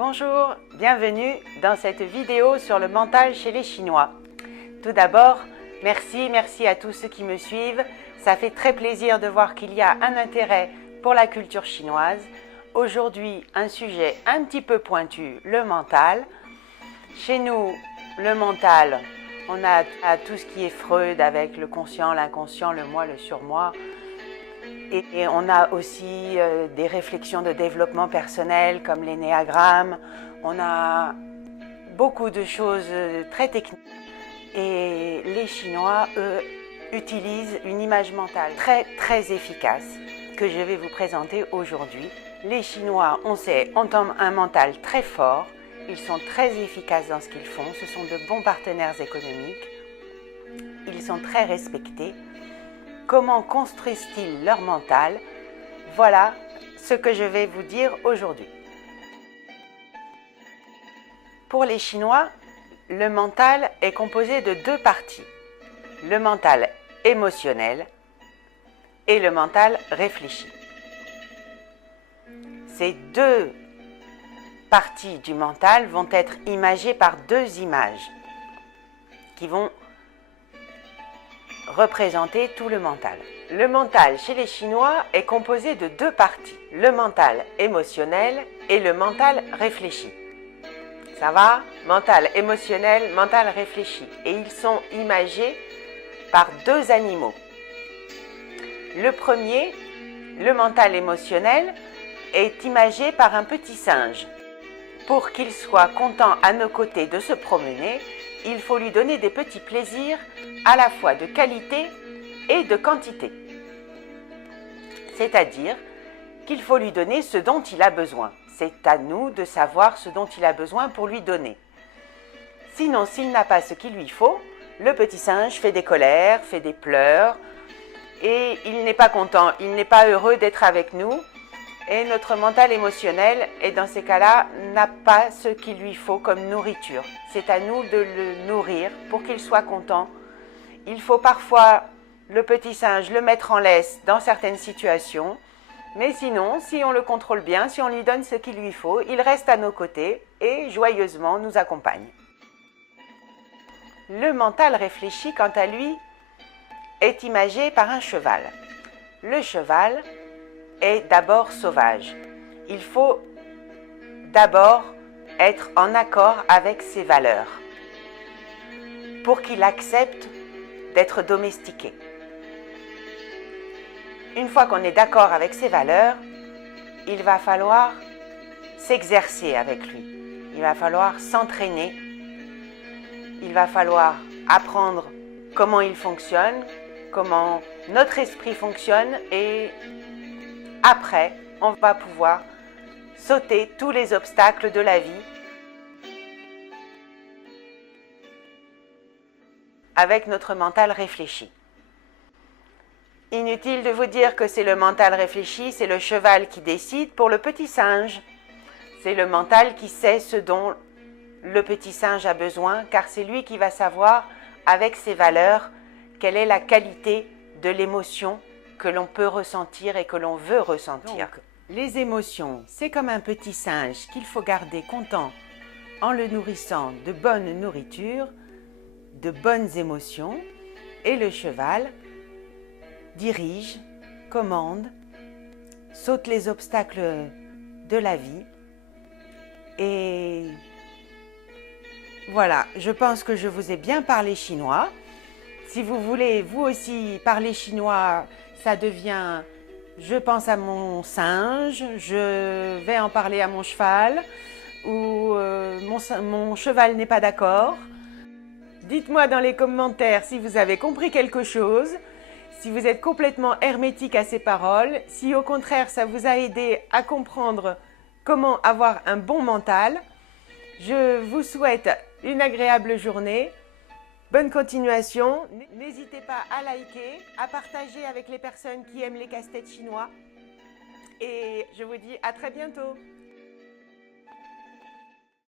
Bonjour, bienvenue dans cette vidéo sur le mental chez les Chinois. Tout d'abord, merci à tous ceux qui me suivent. Ça fait très plaisir de voir qu'il y a un intérêt pour la culture chinoise. Aujourd'hui, un sujet un petit peu pointu, le mental. Chez nous, le mental, on a tout ce qui est Freud avec le conscient, l'inconscient, le moi, le surmoi. Et on a aussi des réflexions de développement personnel comme l'énéagramme. On a beaucoup de choses très techniques. Et les Chinois, eux, utilisent une image mentale très efficace que je vais vous présenter aujourd'hui. Les Chinois, on sait, ont un mental très fort. Ils sont très efficaces dans ce qu'ils font. Ce sont de bons partenaires économiques. Ils sont très respectés. Comment construisent-ils leur mental? Voilà ce que je vais vous dire aujourd'hui. Pour les Chinois, le mental est composé de deux parties. Le mental émotionnel et le mental réfléchi. Ces deux parties du mental vont être imagées par deux images qui vont représenter tout le mental. Le mental chez les Chinois est composé de deux parties, le mental émotionnel et le mental réfléchi. Ça va? Mental émotionnel, mental réfléchi. Et ils sont imagés par deux animaux. Le premier, le mental émotionnel, est imagé par un petit singe. Pour qu'il soit content à nos côtés de se promener, il faut lui donner des petits plaisirs à la fois de qualité et de quantité. C'est-à-dire qu'il faut lui donner ce dont il a besoin. C'est à nous de savoir ce dont il a besoin pour lui donner. Sinon, s'il n'a pas ce qu'il lui faut, le petit singe fait des colères, fait des pleurs, et il n'est pas content, il n'est pas heureux d'être avec nous, et notre mental émotionnel, et dans ces cas-là, n'a pas ce qu'il lui faut comme nourriture. C'est à nous de le nourrir pour qu'il soit content. Il faut parfois, le petit singe, le mettre en laisse dans certaines situations. Mais sinon, si on le contrôle bien, si on lui donne ce qu'il lui faut, il reste à nos côtés et joyeusement nous accompagne. Le mental réfléchi, quant à lui, est imagé par un cheval. Le cheval est d'abord sauvage. Il faut d'abord être en accord avec ses valeurs pour qu'il accepte d'être domestiqué. Une fois qu'on est d'accord avec ses valeurs, il va falloir s'exercer avec lui. Il va falloir s'entraîner. Il va falloir apprendre comment il fonctionne, comment notre esprit fonctionne et après, on va pouvoir sauter tous les obstacles de la vie avec notre mental réfléchi. Inutile de vous dire que c'est le mental réfléchi, c'est le cheval qui décide pour le petit singe. C'est le mental qui sait ce dont le petit singe a besoin, car c'est lui qui va savoir, avec ses valeurs, quelle est la qualité de l'émotion que l'on peut ressentir et que l'on veut ressentir. Donc, les émotions, c'est comme un petit singe qu'il faut garder content en le nourrissant de bonne nourriture, de bonnes émotions, et le cheval dirige, commande, saute les obstacles de la vie. Et voilà, je pense que je vous ai bien parlé chinois. Si vous voulez vous aussi parler chinois, ça devient « je pense à mon singe »,« je vais en parler à mon cheval » ou mon cheval n'est pas d'accord ». Dites-moi dans les commentaires si vous avez compris quelque chose, si vous êtes complètement hermétique à ces paroles, si au contraire ça vous a aidé à comprendre comment avoir un bon mental. Je vous souhaite une agréable journée. Bonne continuation. N'hésitez pas à liker, à partager avec les personnes qui aiment les casse-têtes chinois. Et je vous dis à très bientôt.